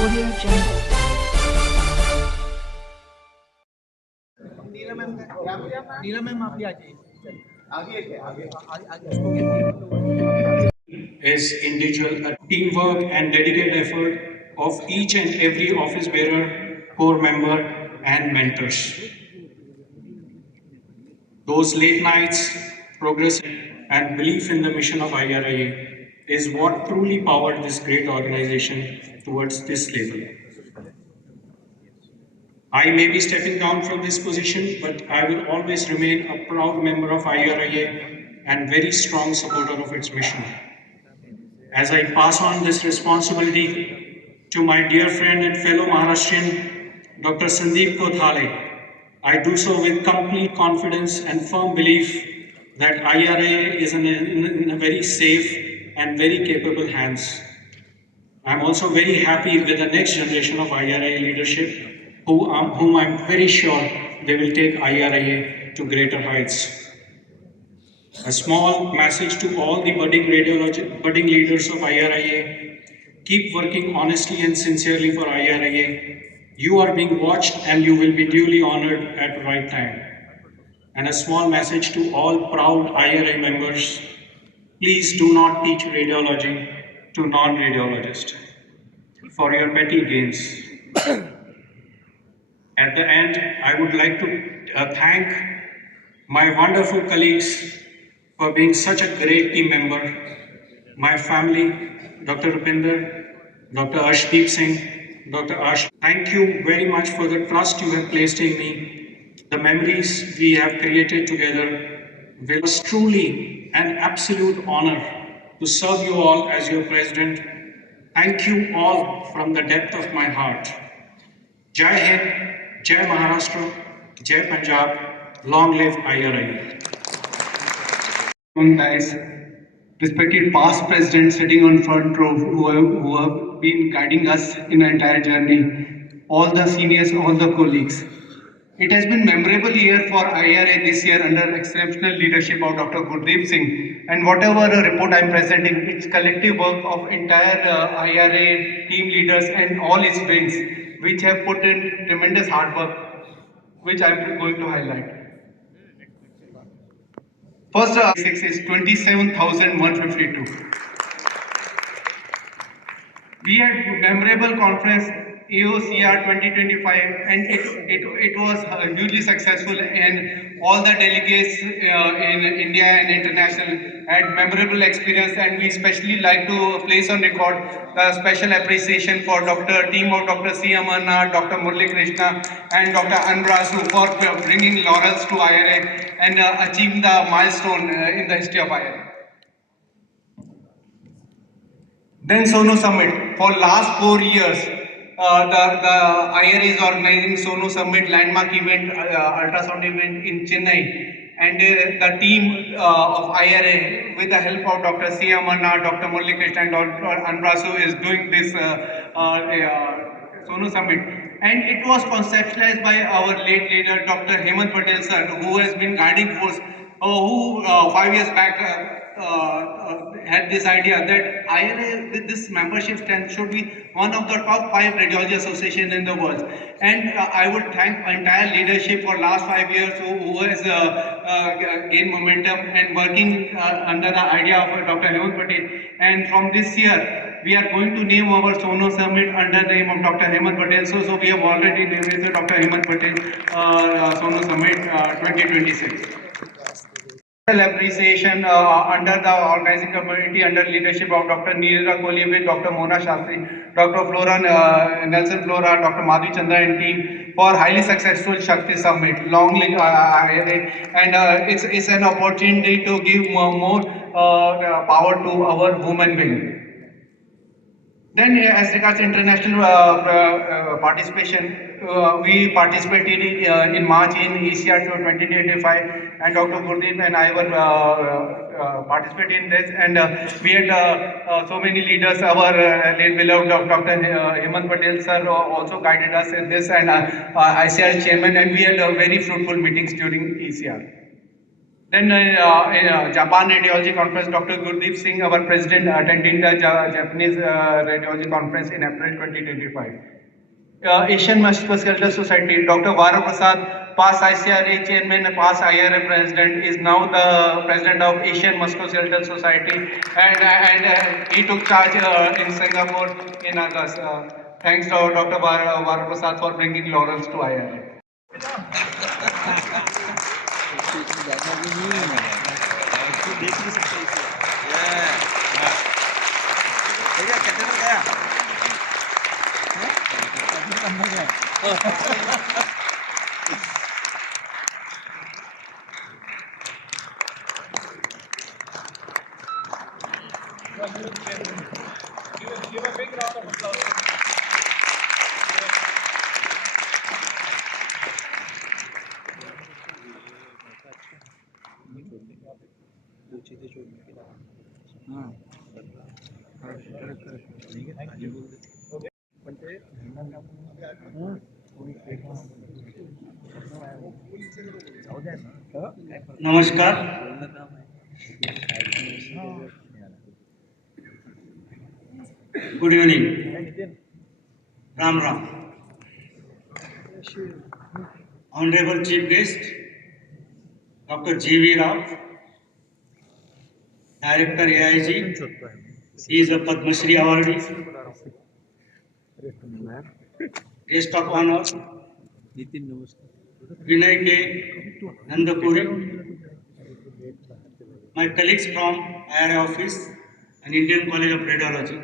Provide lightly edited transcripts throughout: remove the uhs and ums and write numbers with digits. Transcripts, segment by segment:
Audio Jungle. नीला ma'am आप भी आ जाइए is individual teamwork and dedicated effort of each and every office bearer, core member, and mentors. Those late nights, progress, and belief in the mission of IRIA is what truly powered this great organization towards this level. I may be stepping down from this position, but I will always remain a proud member of IRIA and very strong supporter of its mission. As I pass on this responsibility to my dear friend and fellow Maharashtrian, Dr. Sandeep Kothale, I do so with complete confidence and firm belief that IRIA is in a very safe and very capable hands. I am also very happy with the next generation of IRIA leadership, whom I am very sure they will take IRIA to greater heights. A small message to all the budding leaders of IRIA. Keep working honestly and sincerely for IRIA. You are being watched and you will be duly honored at the right time. And a small message to all proud IRA members. Please do not teach radiology to non-radiologists for your petty gains. At the end, I would like to thank my wonderful colleagues for being such a great team member. My family, Dr. Rupinder, Dr. Arshdeep Singh, Dr. Ash, thank you very much for the trust you have placed in me. The memories we have created together will be truly an absolute honor to serve you all as your president. Thank you all from the depth of my heart. Jai Hind, Jai Maharashtra, Jai Punjab, long live IRIA. Guys, respected past presidents sitting on front row who have been guiding us in the entire journey, all the seniors, all the colleagues. It has been memorable year for IRA this year under exceptional leadership of Dr. Gurdeep Singh, and whatever report I am presenting, it's collective work of entire IRA team leaders and all its wings, which have put in tremendous hard work, which I am going to highlight. First, 6 is 27,152. We had memorable conference AOCR 2025, and it was hugely successful, and all the delegates in India and international had memorable experience, and we especially like to place on record the special appreciation for team of Dr. C. Amarnath, Dr. Murli Krishna, and Dr. Anbrasu for bringing laurels to IRA and achieving the milestone in the history of IRA. Then Sonu Summit. For last 4 years, the IRA is organizing Sonu Summit landmark event, ultrasound event in Chennai. And the team of IRA, with the help of Dr. C. Amarnath, Dr. Murli Krishna, and Dr. Anbrasu, is doing this Sonu Summit. And it was conceptualized by our late leader, Dr. Hemant Patel sir, who has been guiding force, who 5 years back had this idea that IRA, with this membership strength, should be one of the top 5 radiology associations in the world. And I would thank entire leadership for last 5 years who has gained momentum and working under the idea of Dr. Hemant Patel. And from this year, we are going to name our Sonu Summit under the name of Dr. Hemant Patel. So we have already named it Dr. Hemant Patel Sonu Summit 2026. Appreciation under the organizing committee under leadership of Dr. Neera Kohli with Dr. Mona Shastri, Dr. Nelson Flora, Dr. Madhvi Chandra and team for highly successful Shakti Summit. Long live IRA, and it's an opportunity to give more power to our women wing. Then, as regards international participation, we participated in March in ECR 2025, and Dr. Gurdeep and I were participating in this, and we had so many leaders. Our late beloved Dr. Hemant Patel sir also guided us in this, and ICR chairman, and we had very fruitful meetings during ECR. Then Japan Radiology Conference, Dr. Gurdeep Singh, our president, attending the Japanese Radiology Conference in April 2025. Asian Musculoskeletal Society, Dr. Vara Prasad, past ICRA chairman, past IRA president, is now the president of Asian Musculoskeletal Society, and he took charge in Singapore in August. Thanks to Dr. Vara Prasad for bringing laurels to IRA. Give a big round of applause. नमस्कार. Good evening. Ram Ram. Honorable Chief Guest, Dr. G.V. Rao, Director AIG. He is a Padma Shri awardee. Guest of honor, Vinay K. Nandapuri. My colleagues from IRA office and Indian College of Radiology.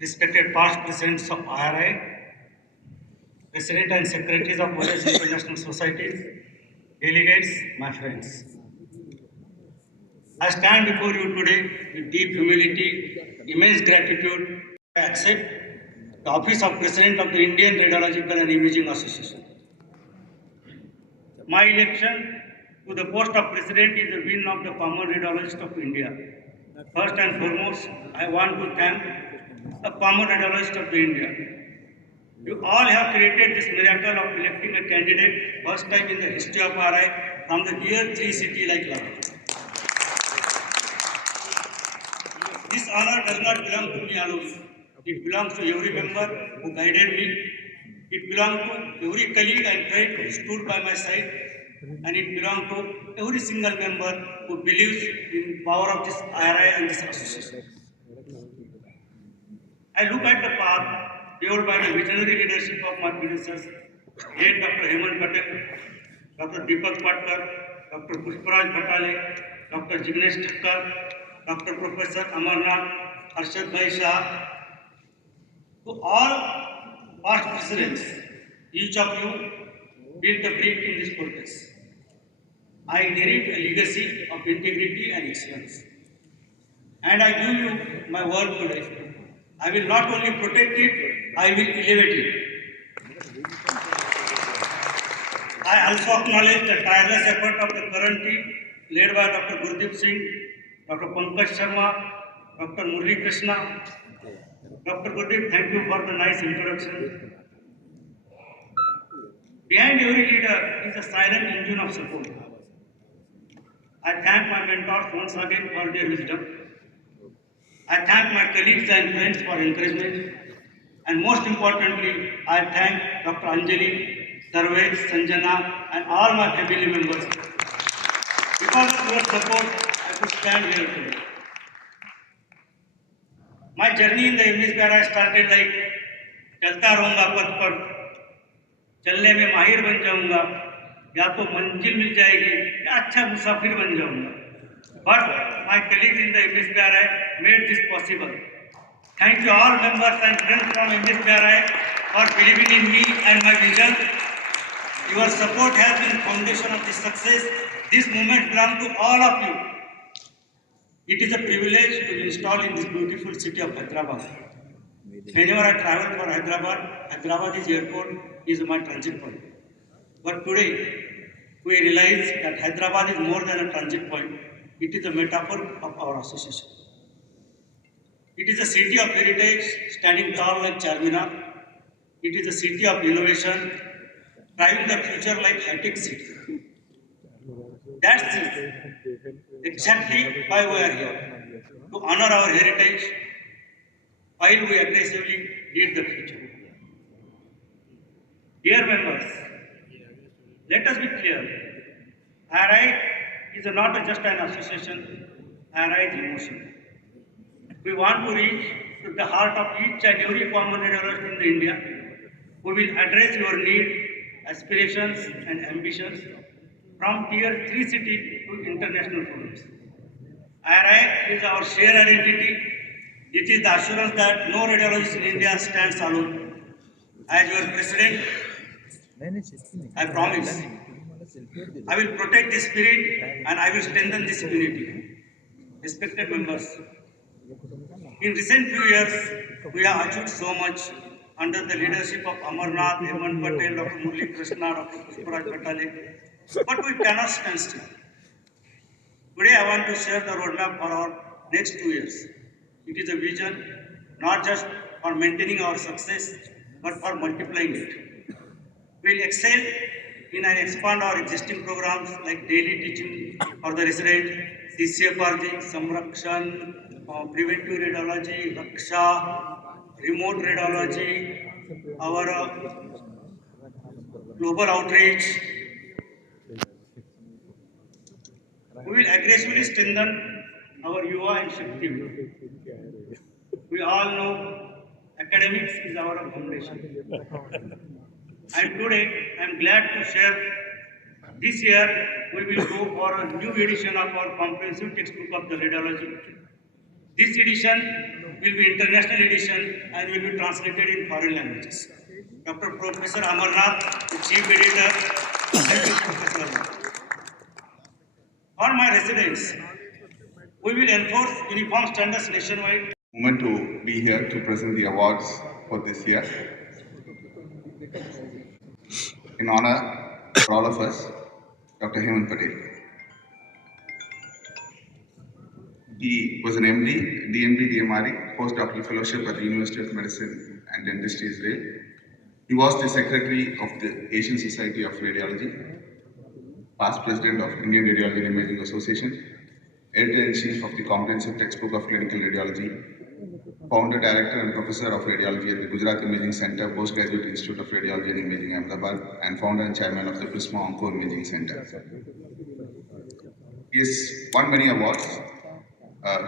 Respected past presidents of IRA, President and Secretaries of various international societies, delegates, my friends. I stand before you today with deep humility, immense gratitude. I accept the office of President of the Indian Radiological and Imaging Association. My election to the post of President is the win of the common radiologist of India. First and foremost, I want to thank the common radiologist of the India. You all have created this miracle of electing a candidate first time in the history of RI from the tier 3 city like Lahore. This honor does not belong to me alone. It belongs to every member who guided me. It belongs to every colleague and friend who stood by my side. And it belongs to every single member who believes in the power of this IRI and this association. I look at the path paved by the visionary leadership of my predecessors, late Dr. Hemant Patel, Dr. Deepak Patkar, Dr. Pushparaj Bhatale, Dr. Jignesh Thakkar, Dr. Professor Amarnath, Arshad Bhai Shah, to all past presidents, each of you built a brick in this progress. I inherit a legacy of integrity and excellence. And I give you my word today. I will not only protect it, I will elevate it. I also acknowledge the tireless effort of the current team led by Dr. Gurdeep Singh, Dr. Pankaj Sharma, Dr. Murli Krishna. Dr. Gurdeep, thank you for the nice introduction. Behind every leader is a silent engine of support. I thank my mentors once again for their wisdom. I thank my colleagues and friends for encouragement. And most importantly, I thank Dr. Anjali, Sarvesh, Sanjana, and all my family members. Because of your support, I could stand here today. My journey in the MSBRI started like, चलता रहूंगा पथ पर, चलने में माहिर बन जाऊंगा, या तो मंजिल मिल जाएगी या अच्छा मुसाफिर बन जाऊंगा. But my colleagues in the MSBRI made this possible. Thank you all members and friends from MSBRI for believing in me and my vision. Your support has been foundation of this success. This movement belongs to all of you. It is a privilege to be installed in this beautiful city of Hyderabad. Whenever I travel for Hyderabad airport is my transit point. But today, we realize that Hyderabad is more than a transit point. It is a metaphor of our association. It is a city of heritage standing tall like Charminar. It is a city of innovation, driving the future like Hitex city. That's exactly why we are here, to honor our heritage while we aggressively lead the future. Dear members, let us be clear. IRI is not just an association, IRI is emotion. We want to reach to the heart of each and every common radiologist in the India. We will address your need, aspirations, and ambitions from tier 3 city to international forums. IRI is our shared identity. It is the assurance that no radiologist in India stands alone. As your president, I promise I will protect this spirit and I will strengthen this unity. Respected members, in recent few years, we have achieved so much under the leadership of Amarnath, Hemant Patel, Dr. Murli Krishna, Dr. Pushparaj Bhattale, but we cannot stand still. Today, I want to share the roadmap for our next 2 years. It is a vision not just for maintaining our success, but for multiplying it. We will excel in and expand our existing programs like daily teaching for the resident, CCFRG, Samrakshan, preventive radiology, Raksha, remote radiology, our global outreach. We will aggressively strengthen our UA and Shakti. We all know academics is our foundation. And today, I am glad to share this year we will go for a new edition of our comprehensive textbook of the radiology. This edition will be international edition and will be translated in foreign languages. Dr. Professor Amarnath, the Chief Editor, thank you, Professor. For my residents, we will enforce uniform standards nationwide. Moment to be here to present the awards for this year. In honor for all of us, Dr. Hemant Patel. He was an MD, DMD, DMRE, postdoctoral fellowship at the University of Medicine and Dentistry, Israel. He was the secretary of the Asian Society of Radiology, past president of Indian Radiology and Imaging Association, editor-in-chief of the Comprehensive Textbook of Clinical Radiology, founder, director, and professor of radiology at the Gujarat Imaging Center, Postgraduate Institute of Radiology and Imaging, Ahmedabad, and founder and chairman of the Prisma Onco Imaging Center. He has won many awards.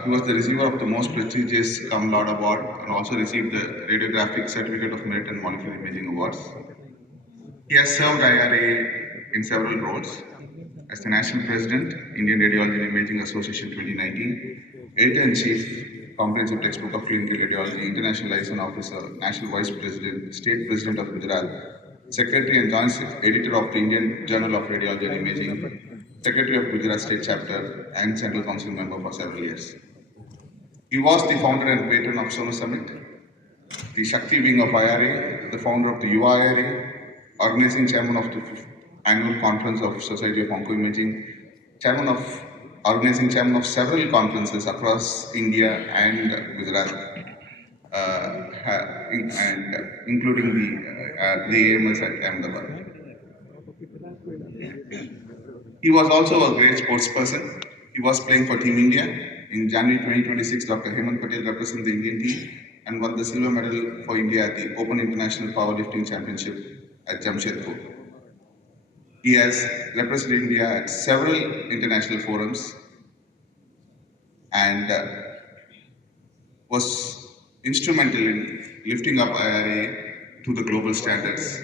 He was the receiver of the most prestigious Cum Laude Award and also received the Radiographic Certificate of Merit and Molecular Imaging Awards. He has served IRA in several roles as the National President, Indian Radiology and Imaging Association 2019, Editor-in-Chief, Comprehensive Textbook of Clinical Radiology, International Liaison Officer, National Vice President, State President of Gujarat, Secretary and Joint Editor of the Indian Journal of Radiology and Imaging, Secretary of Gujarat State Chapter, and Central Council member for several years. He was the founder and patron of Sonu Summit, the Shakti wing of IRA, the founder of the UIRA, organizing chairman of the 5th Annual Conference of Society of Oncoimaging, organizing chairman of several conferences across India and Gujarat, including the AMS at Ahmedabad. He was also a great sports person. He was playing for Team India. In January 2026, Dr. Hemant Patel represented the Indian team and won the silver medal for India at the Open International Powerlifting Championship at Jamshedpur. He has represented India at several international forums and was instrumental in lifting up IRA to the global standards.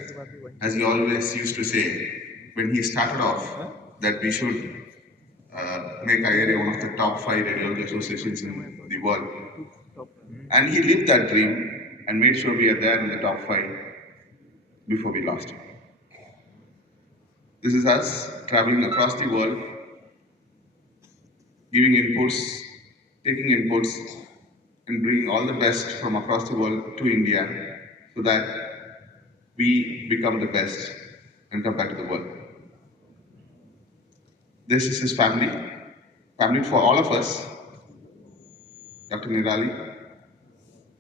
As he always used to say, when he started off, that we should make IRA one of the top 5 radiology associations in the world. And he lived that dream and made sure we are there in the top 5 before we lost it. This is us traveling across the world, giving inputs, taking inputs, and bringing all the best from across the world to India so that we become the best and come back to the world. This is his family for all of us, Dr. Nirali,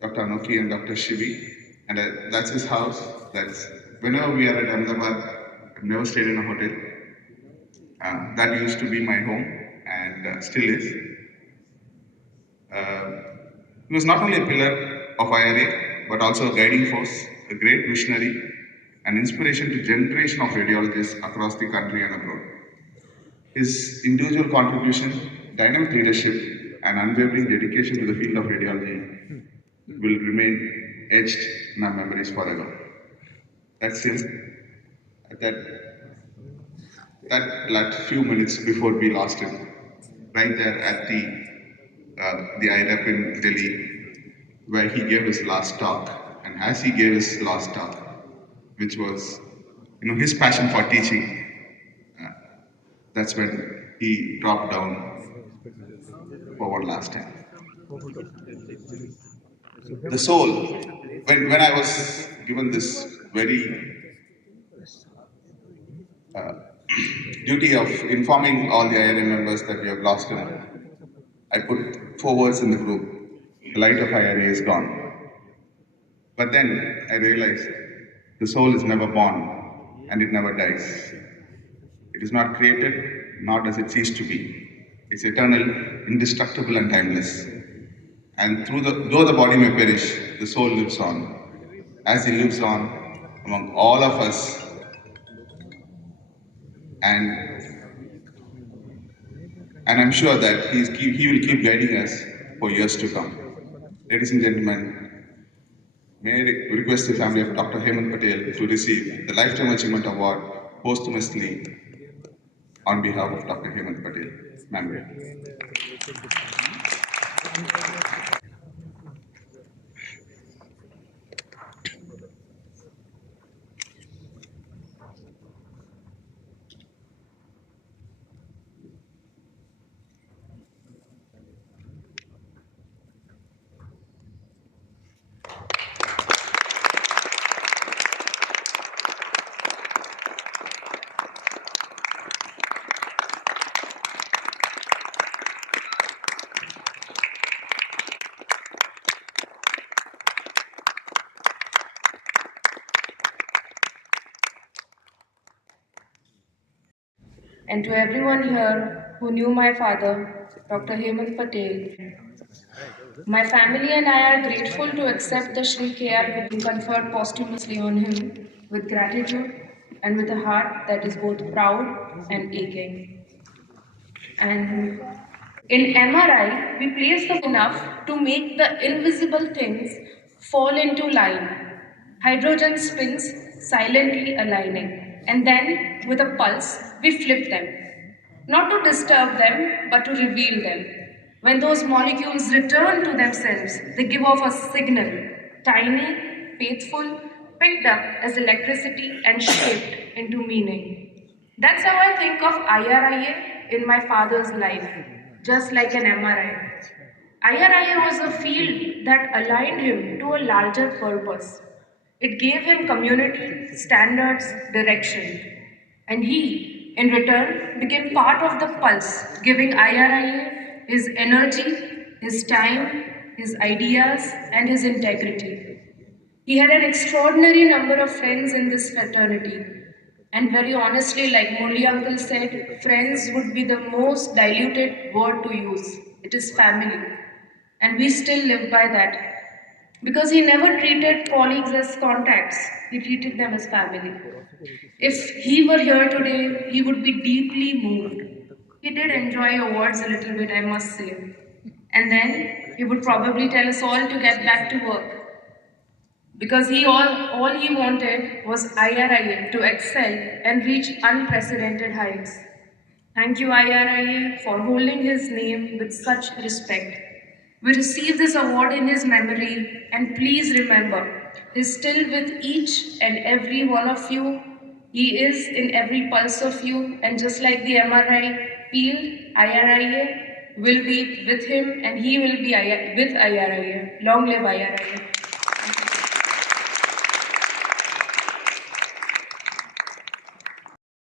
Dr. Anoki, and Dr. Shivi, and that's his house. That's whenever we are at Ahmedabad, I've never stayed in a hotel. That used to be my home and still is. He was not only a pillar of IRA, but also a guiding force, a great visionary, an inspiration to generation of radiologists across the country and abroad. His individual contribution, dynamic leadership, and unwavering dedication to the field of radiology will remain etched in our memories forever. That's him. That that few minutes before we lost him, right there at the IREP in Delhi, where he gave his last talk. And as he gave his last talk, which was, his passion for teaching, that's when he dropped down for one last time. The soul, when I was given this very duty of informing all the IRA members that we have lost him, I put 4 words in the group. The light of IRA is gone. But then I realized the soul is never born and it never dies. It is not created, nor does it cease to be. It's eternal, indestructible, and timeless. And though the body may perish, the soul lives on. As he lives on among all of us, and I'm sure that he will keep guiding us for years to come. Ladies and gentlemen, may I request the family of Dr. Hemant Patel to receive the Lifetime Achievement Award posthumously on behalf of Dr. Hemant Patel. Ma'am. And to everyone here who knew my father, Dr. Hemant Patel, my family and I are grateful to accept the Shri KR conferred posthumously on him with gratitude and with a heart that is both proud and aching. And in MRI, we place the enough to make the invisible things fall into line. Hydrogen spins silently aligning, and then with a pulse, we flip them. Not to disturb them, but to reveal them. When those molecules return to themselves, they give off a signal, tiny, faithful, picked up as electricity and shaped into meaning. That's how I think of IRIA in my father's life, just like an MRI. IRIA was a field that aligned him to a larger purpose. It gave him community, standards, direction. And he, in return, became part of the pulse, giving IRIA his energy, his time, his ideas, and his integrity. He had an extraordinary number of friends in this fraternity. And very honestly, like Murli uncle said, friends would be the most diluted word to use. It is family. And we still live by that. Because he never treated colleagues as contacts, he treated them as family. If he were here today, he would be deeply moved. He did enjoy awards a little bit, I must say. And then he would probably tell us all to get back to work. Because all he wanted was IRIA to excel and reach unprecedented heights. Thank you, IRIA, for holding his name with such respect. We receive this award in his memory, and please remember, he's still with each and every one of you. He is in every pulse of you, and just like the MRI field, IRIA will be with him, and he will be with IRIA. Long live IRIA.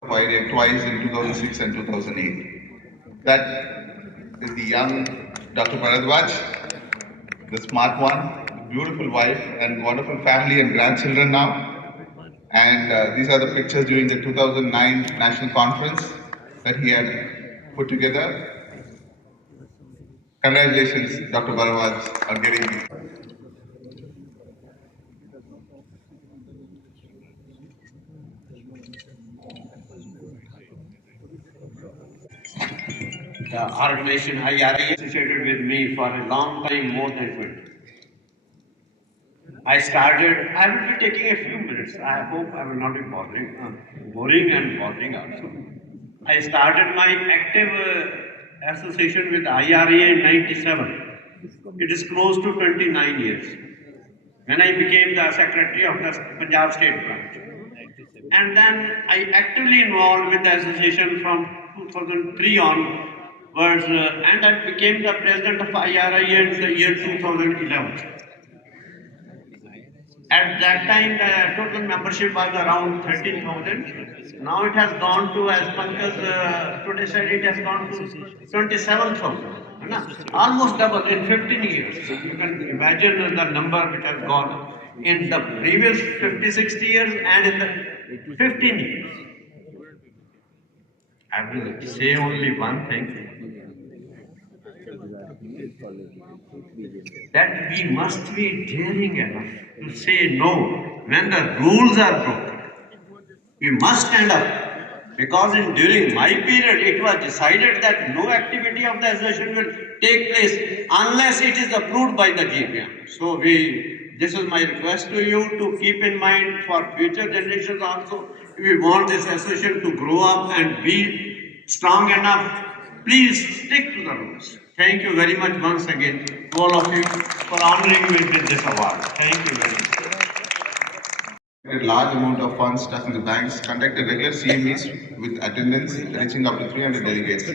IRIA twice in 2006 and 2008. That is the young Dr. Bharadwaj, the smart one, the beautiful wife and wonderful family and grandchildren now. And these are the pictures during the 2009 National Conference. that he had put together. Congratulations, Dr. Bharadwaj, on getting this. The organization IRIA associated with me for a long time, more than 20. I will be taking a few minutes. I hope I will not be boring and bothering also. I started my active association with IRIA in 97. It is close to 29 years. When I became the secretary of the Punjab State branch. And then I actively involved with the association from 2003 onwards, and I became the president of IRIA in the year 2011. At that time, the total membership was around 13,000. Now it has gone to, as Pankaj today said, it has gone to 27,000. Almost double in 15 years. You can imagine the number which has gone in the previous 50, 60 years and in the 15 years. I will say only one thing, that we must be daring enough to say no when the rules are broken. We must stand up, because during my period it was decided that no activity of the association will take place unless it is approved by the GPM. So this is my request to you to keep in mind for future generations also. If we want this association to grow up and be strong enough, please stick to the rules. Thank you very much once again to all of you for honoring me with this award. Thank you very much. A large amount of funds stuck in the banks, conducted regular CMEs with attendance reaching up to 300 delegates.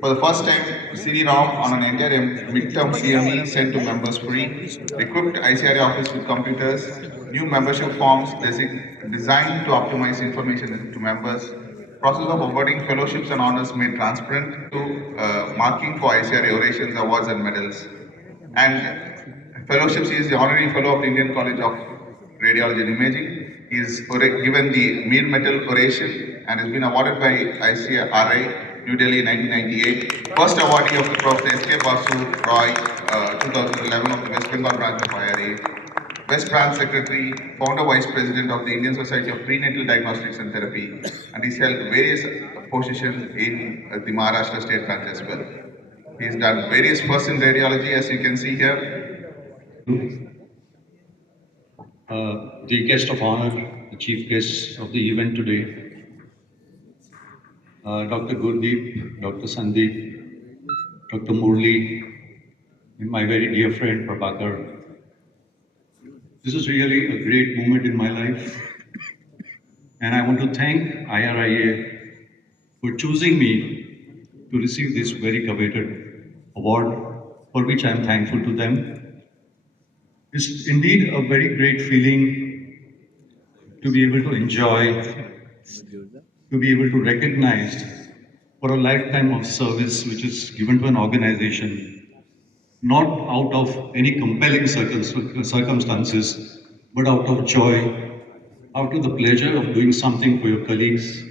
For the first time, CD ROM on an entire midterm CME sent to members free, equipped ICRA office with computers, new membership forms designed to optimize information to members, process of awarding fellowships and honors made transparent to marking for ICRA orations, awards and medals. And fellowships, he is the honorary fellow of the Indian College of Radiology and Imaging. He is given the Mir Medal Oration and has been awarded by ICRI New Delhi in 1998. First awardee of the Professor S.K. Basu Roy 2011 of the West Bengal branch of IRA. West Branch Secretary, Founder Vice President of the Indian Society of Prenatal Diagnostics and Therapy, and he's held various positions in the Maharashtra State branch as well. He's done various firsts in radiology, as you can see here. The guest of honor, the chief guest of the event today, Dr. Gurdeep, Dr. Sandeep, Dr. Murli, and my very dear friend Prabhakar. This is really a great moment in my life, and I want to thank IRIA for choosing me to receive this very coveted award, for which I am thankful to them. It's indeed a very great feeling to be able to enjoy, to be able to recognize for a lifetime of service which is given to an organization, not out of any compelling circumstances, but out of joy, out of the pleasure of doing something for your colleagues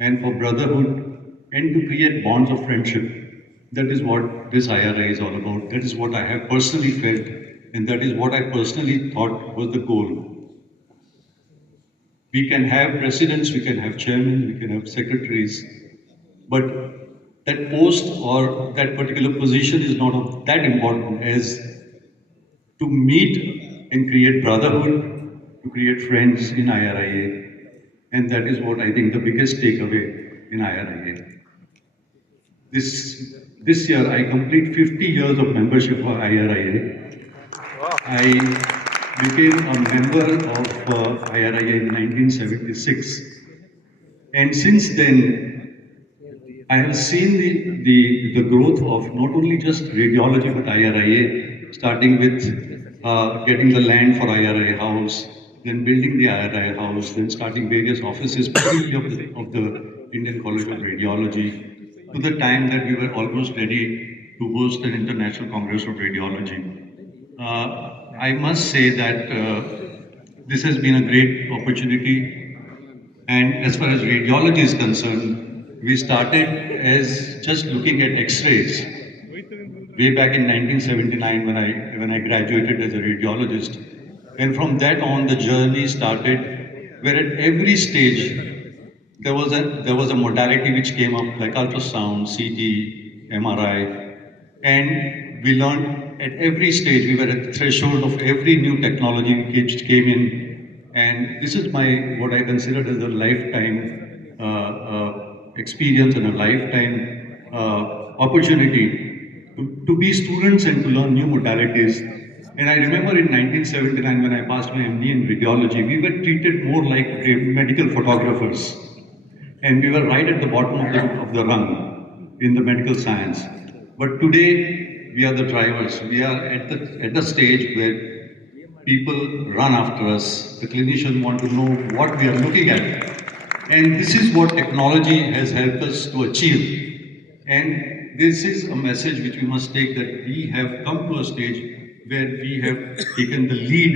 and for brotherhood, and to create bonds of friendship. That is what this IRA is all about. That is what I have personally felt, and that is what I personally thought was the goal. We can have presidents, we can have chairmen, we can have secretaries, but that post or that particular position is not that important as to meet and create brotherhood, to create friends in IRIA. And that is what I think the biggest takeaway in IRIA. This year I complete 50 years of membership for IRIA. I became a member of IRIA in 1976. And since then, I have seen the growth of not only just radiology, but IRIA, starting with getting the land for IRIA house, then building the IRIA house, then starting various offices, particularly of the Indian College of Radiology, to the time that we were almost ready to host an International Congress of Radiology. I must say that this has been a great opportunity, and as far as radiology is concerned, we started as just looking at X-rays way back in 1979 when I graduated as a radiologist. And from that on, the journey started, where at every stage there was a modality which came up like ultrasound, CT, MRI, and we learned at every stage. We were at the threshold of every new technology which came in, and this is my what I considered as a lifetime experience and a lifetime opportunity to be students and to learn new modalities. And I remember in 1979 when I passed my MD in radiology, we were treated more like medical photographers, and we were right at the bottom of the rung in the medical science. But today, we are the drivers. We are at the stage where people run after us. The clinicians want to know what we are looking at. And this is what technology has helped us to achieve. And this is a message which we must take, that we have come to a stage where we have taken the lead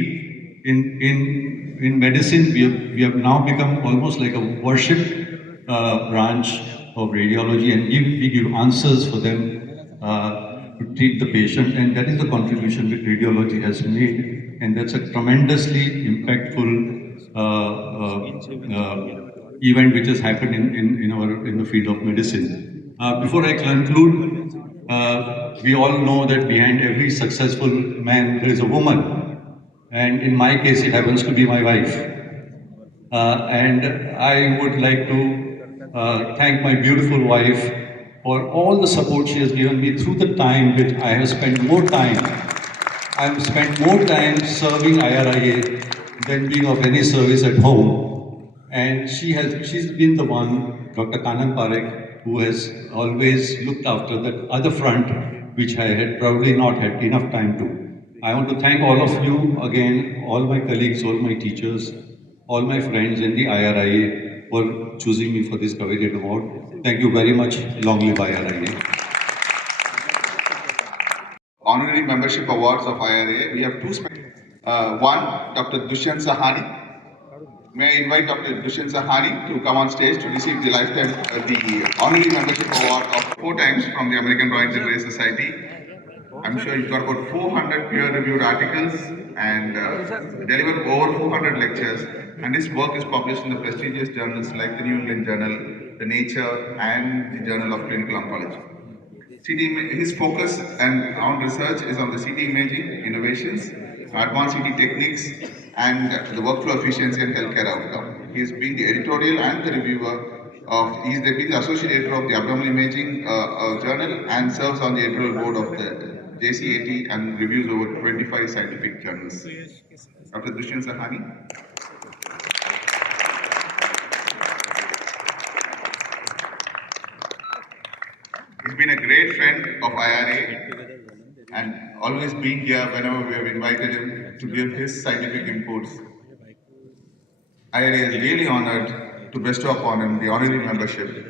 in medicine. We have now become almost like a worship branch of radiology, and we give answers for them to treat the patient, and that is the contribution that radiology has made, and that's a tremendously impactful event which has happened in the field of medicine. Before I conclude, we all know that behind every successful man there is a woman, and in my case it happens to be my wife. And I would like to thank my beautiful wife for all the support she has given me through the time which I have spent more time. I have spent more time serving IRIA than being of any service at home. And she's been the one, Dr. Kanan Parekh, who has always looked after that other front, which I had probably not had enough time to. I want to thank all of you again, all my colleagues, all my teachers, all my friends in the IRIA for choosing me for this coveted award. Thank you very much. Long live IRIA. Honorary membership awards of IRA. We have two. One, Dr. Dushyant Sahani. May I invite Dr. Dushyant Sahani to come on stage to receive the lifetime, the honorary membership award of 4 times from the American Royal Engineering Society. I'm sure he's got about 400 peer-reviewed articles and delivered over 400 lectures. And his work is published in the prestigious journals like the New England Journal, the Nature, and the Journal of Clinical Oncology. His focus and on research is on the CT imaging, innovations, advanced CT techniques, and the workflow efficiency and healthcare outcome. He has been the editorial and the reviewer of, he's been the associate editor of the Abdominal Imaging Journal and serves on the editorial board of the JCAT and reviews over 25 scientific journals. Dr. Dushyant Sahani. He's been a great friend of IRA and always been here whenever we have invited him to give his scientific inputs. IRA is really honored to bestow upon him the honorary membership.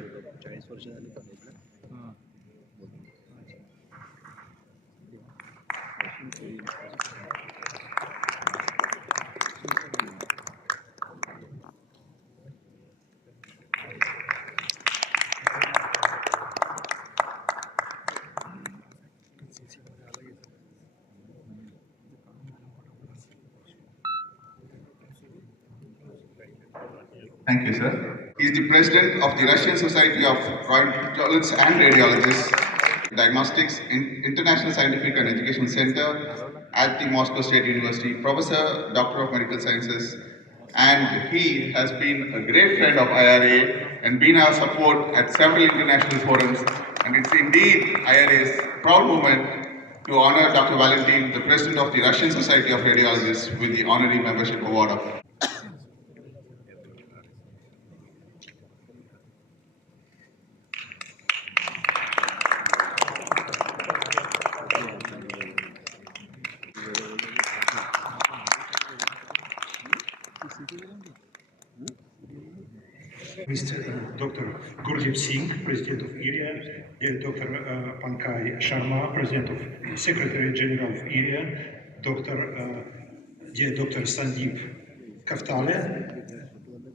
Thank you, sir. He is the president of the Russian Society of Radiologists and Radiologists, Diagnostics International Scientific and Education Center at the Moscow State University, professor, doctor of medical sciences, and he has been a great friend of IRA and been our support at several international forums. And it's indeed IRA's proud moment to honor Dr. Valentin, the president of the Russian Society of Radiologists, with the honorary membership award of Mr. Dr. Gurdeep Singh, President of IRIA, dear Dr. Pankaj Sharma, President of Secretary General of IRIA, dear Dr. Sandeep Kaftale,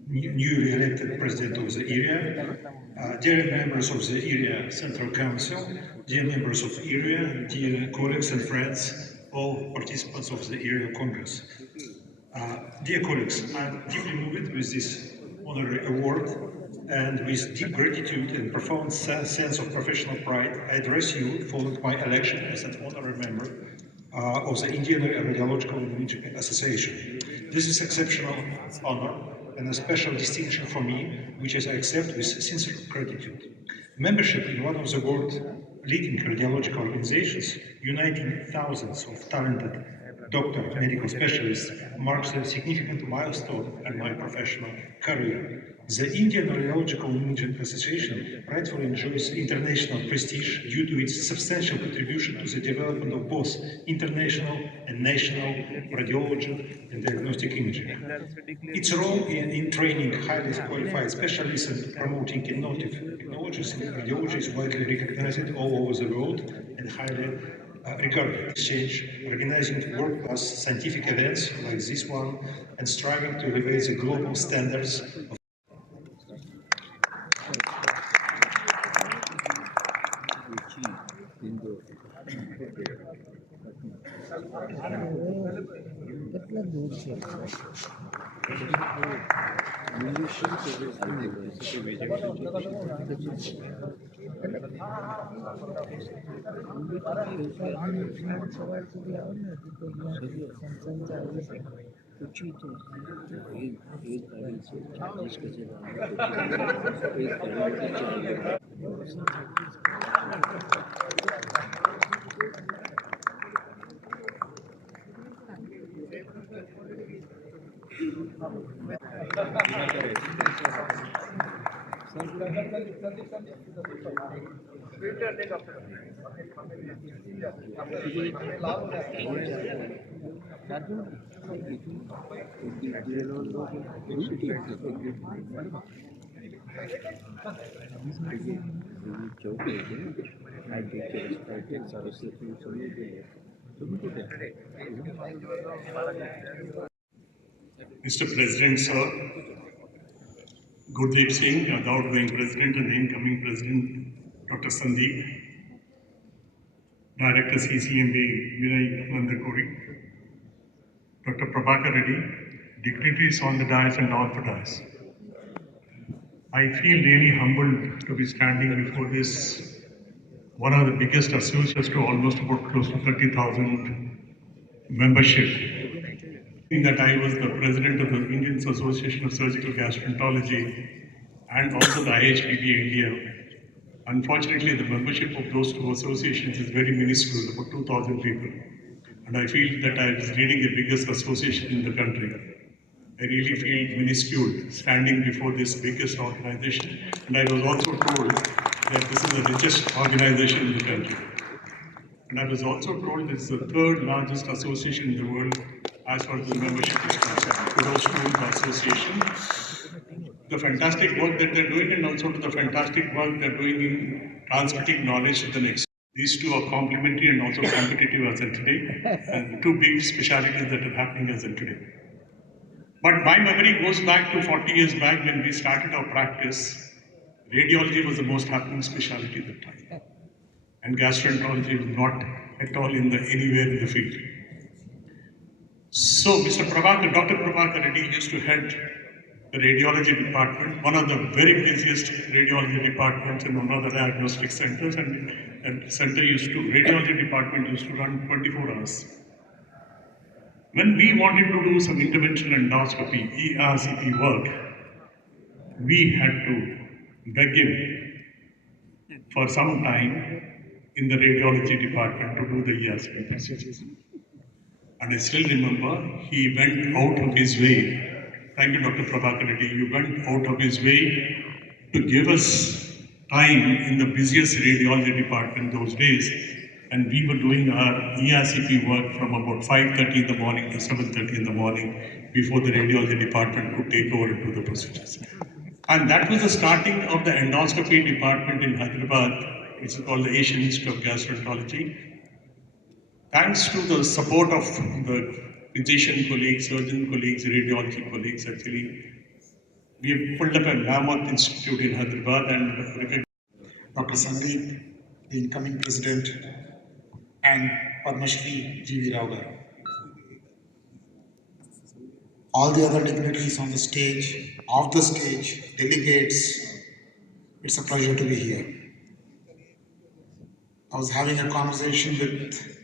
newly elected president of the IRIA, dear members of the IRIA Central Council, dear members of IRIA, dear colleagues and friends, all participants of the IRIA Congress. Dear colleagues, I'm deeply moved with this honorary award, and with deep gratitude and profound sense of professional pride, I address you following my election as an honorary member of the Indian Radiological Imaging Association. This is exceptional honor and a special distinction for me, which I accept with sincere gratitude. Membership in one of the world's leading radiological organizations, uniting thousands of talented doctors, medical specialists, marks a significant milestone in my professional career. The Indian Radiological Imaging Association rightfully enjoys international prestige due to its substantial contribution to the development of both international and national radiology and diagnostic imaging. Its role in training highly qualified specialists and promoting innovative technologies in radiology is widely recognized all over the world and highly regarded. Exchange, organizing world-class scientific events like this one, and striving to elevate the global standards of Mr. President, sir, Gurdeep Singh, the outgoing president and the incoming president, Dr. Sandeep, Director CCMB, Vinay Mandakuri, Dr. Prabhakar Reddy, dignitaries on the dais and off the dais. I feel really humbled to be standing before this, one of the biggest associations to almost about close to 30,000 membership. That I was the president of the Indian Association of Surgical Gastroenterology and also the IHPB India. Unfortunately, the membership of those two associations is very minuscule, about 2,000 people. And I feel that I was leading the biggest association in the country. I really feel minuscule standing before this biggest organization. And I was also told that this is the richest organization in the country. And I was also told this is the third largest association in the world as far as the membership is concerned. Kudos to the association. The fantastic work that they're doing and also to the fantastic work they're doing in transmitting knowledge to the next. These two are complementary and also competitive as of today, and two big specialties that are happening as of today. But my memory goes back to 40 years back when we started our practice. Radiology was the most happening specialty at the time. And gastroenterology was not at all anywhere in the field. So Dr. Prabhakar Reddy used to head the radiology department, one of the very busiest radiology departments in one of the diagnostic centers, and radiology department used to run 24 hours. When we wanted to do some interventional endoscopy, ERCP work, we had to beg him for some time in the radiology department to do the ERCP procedures. And I still remember he went out of his way. Thank you, Dr. Prabhakar Reddy. You went out of his way to give us time in the busiest radiology department those days. And we were doing our ERCP work from about 5:30 in the morning to 7:30 in the morning before the radiology department could take over and do the procedures. And that was the starting of the endoscopy department in Hyderabad, which is called the Asian Institute of Gastroenterology. Thanks to the support of the physician colleagues, surgeon colleagues, radiology colleagues, actually, We have pulled up a mammoth institute in Hyderabad and recognized Dr. Sandeep, the incoming president, and Padma Shri G.V. Rao garu. All the other dignitaries on the stage, off the stage, delegates, it's a pleasure to be here. I was having a conversation with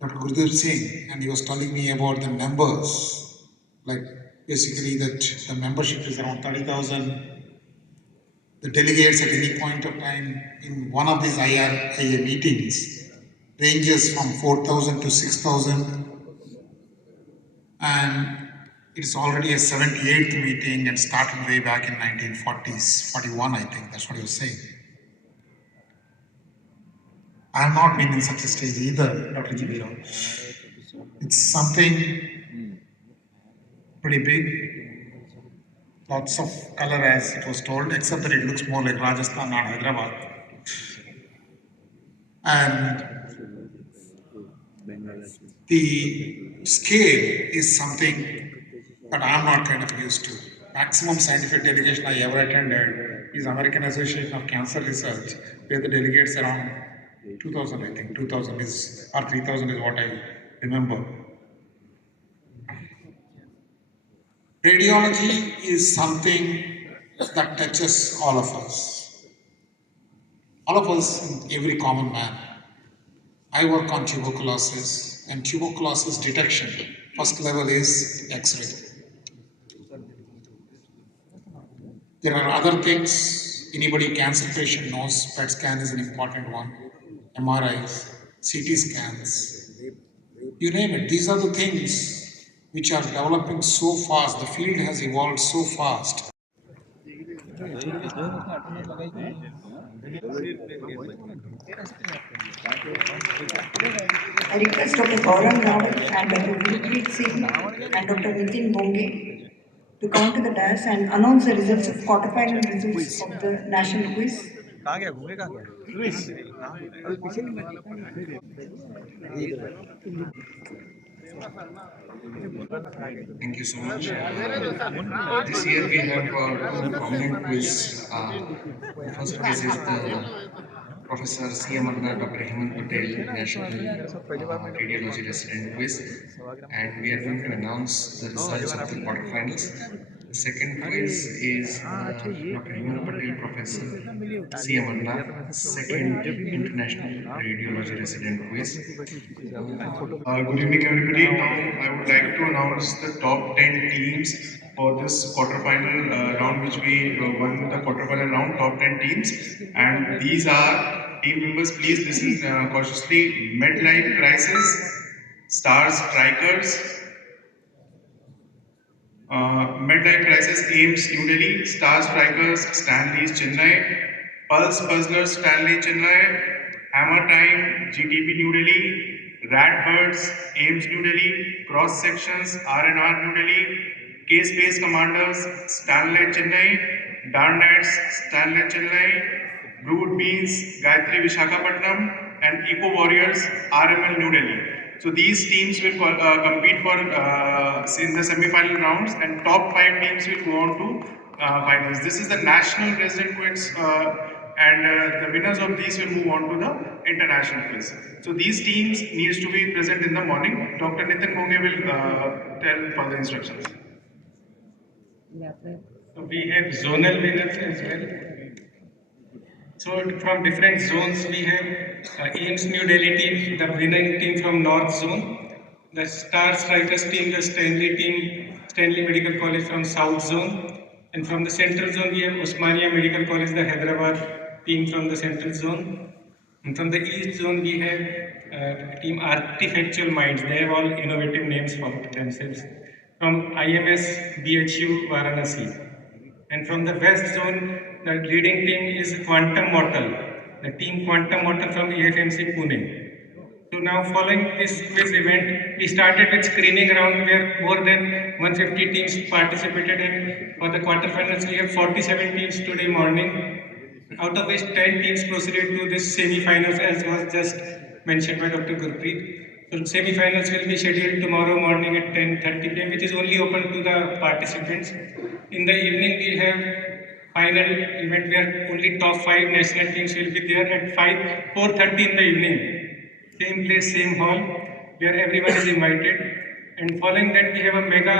Dr. Gurdeep Singh, and he was telling me about the numbers, like basically that the membership is around 30,000. The delegates at any point of time in one of these IRIA meetings ranges from 4,000 to 6,000, and it's already a 78th meeting and started way back in 1940s, 41 I think, that's what he was saying. I have not been in such a stage either, Dr. G.V. Rao. It's something pretty big, lots of color as it was told, except that it looks more like Rajasthan, not Hyderabad. And the scale is something that I'm not kind of used to. Maximum scientific delegation I ever attended is American Association of Cancer Research, where the delegates around 2,000, I think, 2,000 is, or 3,000 is what I remember. Radiology is something that touches all of us. All of us, every common man. I work on tuberculosis, and tuberculosis detection, first level is X-ray. There are other things, anybody cancer patient knows, PET scan is an important one, MRIs, CT scans, you name it. These are the things which are developing so fast, the field has evolved so fast. I request Dr. Gaurav Rao and Dr. Gurpreet Singh and Dr. Nitin Bonge to come to the dais and announce the results of quarterfinal results of the national quiz. Thank you so much. This year we have two prominent quiz. The first quiz is the Professor C.M. Dr. Hemant Patel National Radiology Resident Quiz, and we are going to announce the results of the quarterfinals. The second quiz is Dr. Hemant Patel Professor C.M. Second International Radiology Resident Quiz. Good evening, everybody. Now I would like to announce the top 10 teams for this quarterfinal round, which we won the quarterfinal round, top 10 teams. And these are team members, please listen cautiously. MedLife Crisis, Stars Strikers, MedLife Crisis Ames New Delhi, Stars Strikers Stanley's Chennai, Pulse Puzzlers Stanley Chennai, Hammer Time GTP New Delhi, Ratbirds Ames New Delhi, Cross Sections R&R New Delhi, K-Space Commanders Stanley Chennai, Darnets Stanley Chennai, Brood Beans Gayatri Vishakhapatnam, and Eco Warriors RML New Delhi. So these teams will compete for in the semi-final rounds, and top 5 teams will go on to finals. This is the national resident quiz, and the winners of these will move on to the international quiz. So these teams needs to be present in the morning. Dr. Nitin Bonge will tell further instructions. So we have zonal winners as well. So from different zones we have Ames New Delhi team, the winning team from North Zone, the Star Strikers team, the Stanley team, Stanley Medical College from South Zone, and from the Central Zone we have Osmania Medical College, the Hyderabad team from the Central Zone, and from the East Zone we have team Artifactual Minds. They have all innovative names for themselves. From IMS BHU Varanasi. And from the West Zone, the leading team is Quantum Mortal, the team Quantum Mortal from AFMC Pune. So now following this quiz event, we started with screening round where more than 150 teams participated, and for the quarterfinals we have 47 teams today morning, out of which 10 teams proceeded to this semi-finals as was just mentioned by Dr. Gurpreet. So semi-finals will be scheduled tomorrow morning at 10:30 p.m., which is only open to the participants. In the evening, we have final event where only top 5 national teams will be there at 4:30 in the evening. Same place, same hall, where everyone is invited. And following that, we have a mega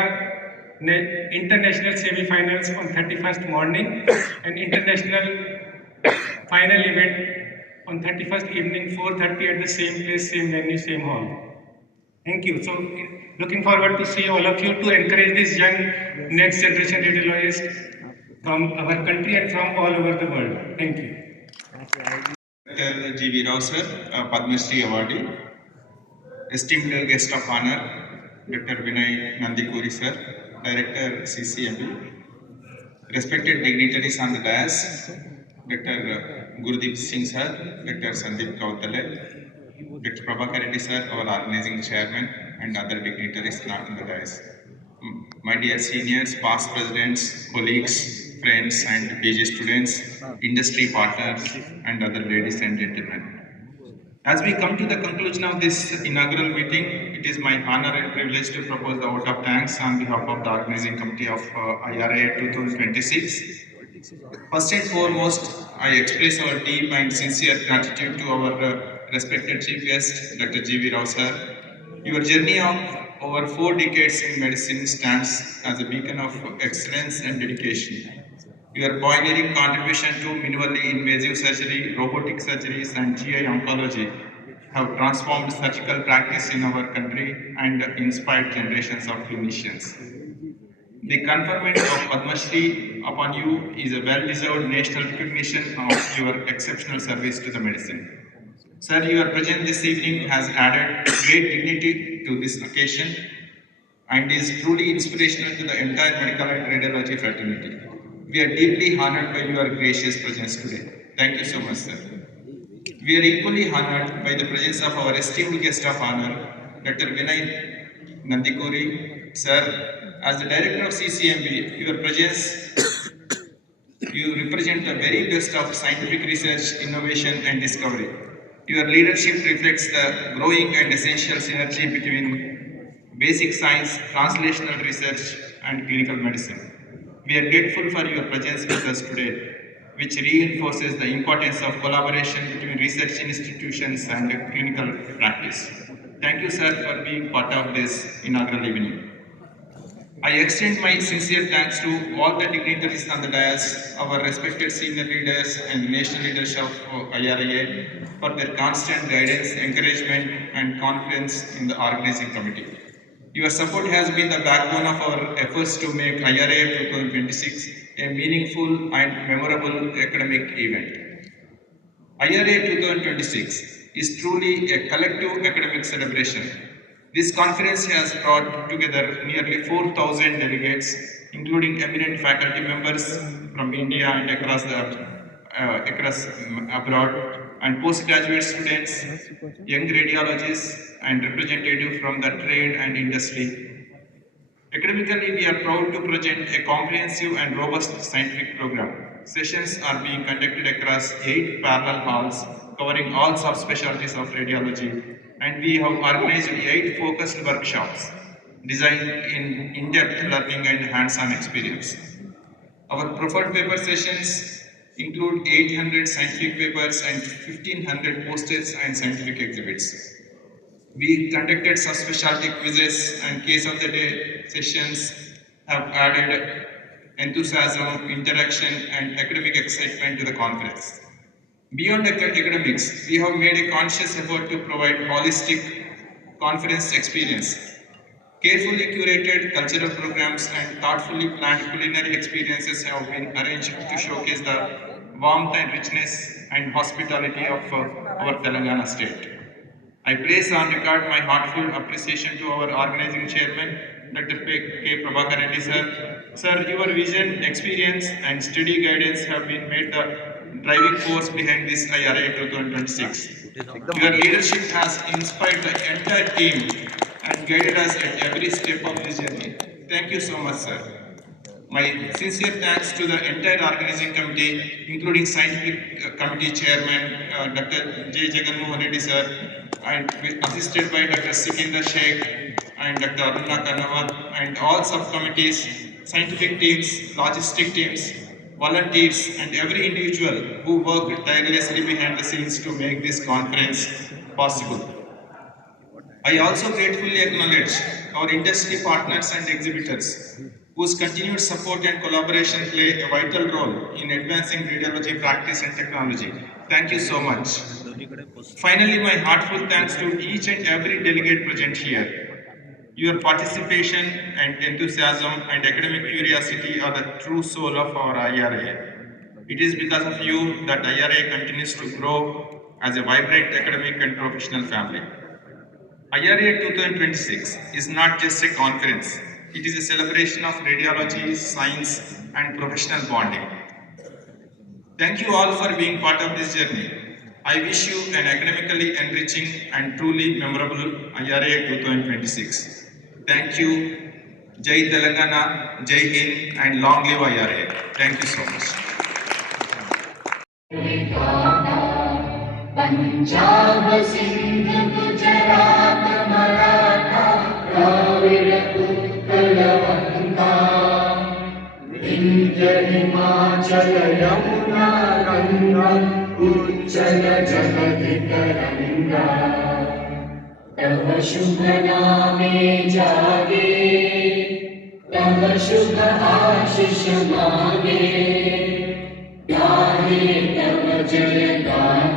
international semi-finals on 31st morning and international final event on 31st evening, 4:30 at the same place, same venue, same hall. Thank you. So, looking forward to see all of you to encourage this young next generation radiologists from our country and from all over the world. Thank you. Dr. G.V. Rao sir, Padma Shri awardee. Esteemed guest of honor, Dr. Vinay Nandikuri sir, Director CCMB. Respected dignitaries on the dais, Dr. Gurdeep Singh sir, Dr. Sandeep Kautale, Dr. Prabhakar Reddy sir, our organizing chairman, and other dignitaries not in the dais. My dear seniors, past presidents, colleagues, friends, and PG students, industry partners, and other ladies and gentlemen. As we come to the conclusion of this inaugural meeting, it is my honor and privilege to propose the vote of thanks on behalf of the organizing committee of IRIA 2026. First and foremost, I express our deep and sincere gratitude to our respected chief guest, Dr. G.V. Rao sir. Your journey of over 4 decades in medicine stands as a beacon of excellence and dedication. Your pioneering contribution to minimally invasive surgery, robotic surgeries, and GI oncology have transformed surgical practice in our country and inspired generations of clinicians. The conferment of Padma Shri upon you is a well-deserved national recognition of your exceptional service to the medicine. Sir, your presence this evening has added great dignity to this occasion and is truly inspirational to the entire medical and radiology fraternity. We are deeply honored by your gracious presence today. Thank you so much, sir. We are equally honored by the presence of our esteemed guest of honor, Dr. Vinay Nandikuri. Sir, as the director of CCMB, your presence, you represent the very best of scientific research, innovation, and discovery. Your leadership reflects the growing and essential synergy between basic science, translational research, and clinical medicine. We are grateful for your presence with us today, which reinforces the importance of collaboration between research institutions and clinical practice. Thank you, sir, for being part of this inaugural evening. I extend my sincere thanks to all the dignitaries on the dais, our respected senior leaders and national leaders of IRIA for their constant guidance, encouragement, and confidence in the organizing committee. Your support has been the backbone of our efforts to make IRIA 2026 a meaningful and memorable academic event. IRIA 2026 is truly a collective academic celebration. This conference has brought together nearly 4,000 delegates, including eminent faculty members from India and across abroad, and postgraduate students, young radiologists, and representatives from the trade and industry. Academically, we are proud to present a comprehensive and robust scientific program. Sessions are being conducted across 8 parallel halls covering all subspecialties of radiology, and we have organized 8 focused workshops designed in in-depth learning and hands-on experience. Our preferred paper sessions include 800 scientific papers and 1500 posters and scientific exhibits. We conducted subspecialty quizzes and case of the day sessions have added enthusiasm, interaction, and academic excitement to the conference. Beyond academics, we have made a conscious effort to provide holistic conference experience. Carefully curated cultural programs and thoughtfully planned culinary experiences have been arranged to showcase the warmth and richness and hospitality of our Telangana state. I place on record my heartfelt appreciation to our organizing chairman, Dr. K. Prabhakar Reddy sir. Sir, your vision, experience, and steady guidance have been made the driving force behind this IRIA 2026. Your leadership has inspired the entire team and guided us at every step of this journey. Thank you so much, sir. My sincere thanks to the entire organizing committee, including scientific committee chairman, Dr. J. Jaganmohan Reddy sir, and assisted by Dr. Sikinder Sheikh and Dr. Aruna Kanawat, and all subcommittees scientific teams, logistic teams, volunteers, and every individual who worked tirelessly behind the scenes to make this conference possible. I also gratefully acknowledge our industry partners and exhibitors, whose continued support and collaboration play a vital role in advancing radiology practice and technology. Thank you so much. Finally, my heartfelt thanks to each and every delegate present here. Your participation and enthusiasm and academic curiosity are the true soul of our IRA. It is because of you that IRA continues to grow as a vibrant academic and professional family. IRA 2026 is not just a conference, it is a celebration of radiology, science, and professional bonding. Thank you all for being part of this journey. I wish you an academically enriching and truly memorable IRA 2026. Thank you. Jai Telangana, Jai Hind, and long live IRA. Thank you so much. Punjab Sindh Gujarat Maratha Dravid Utkal वंगा विंध्य हिमाचल यमुना गंगा उच्चल जलधि तरंगा तव शुभ नामे जागे तव शुभ आशीष मांगे गाहे तव जय गान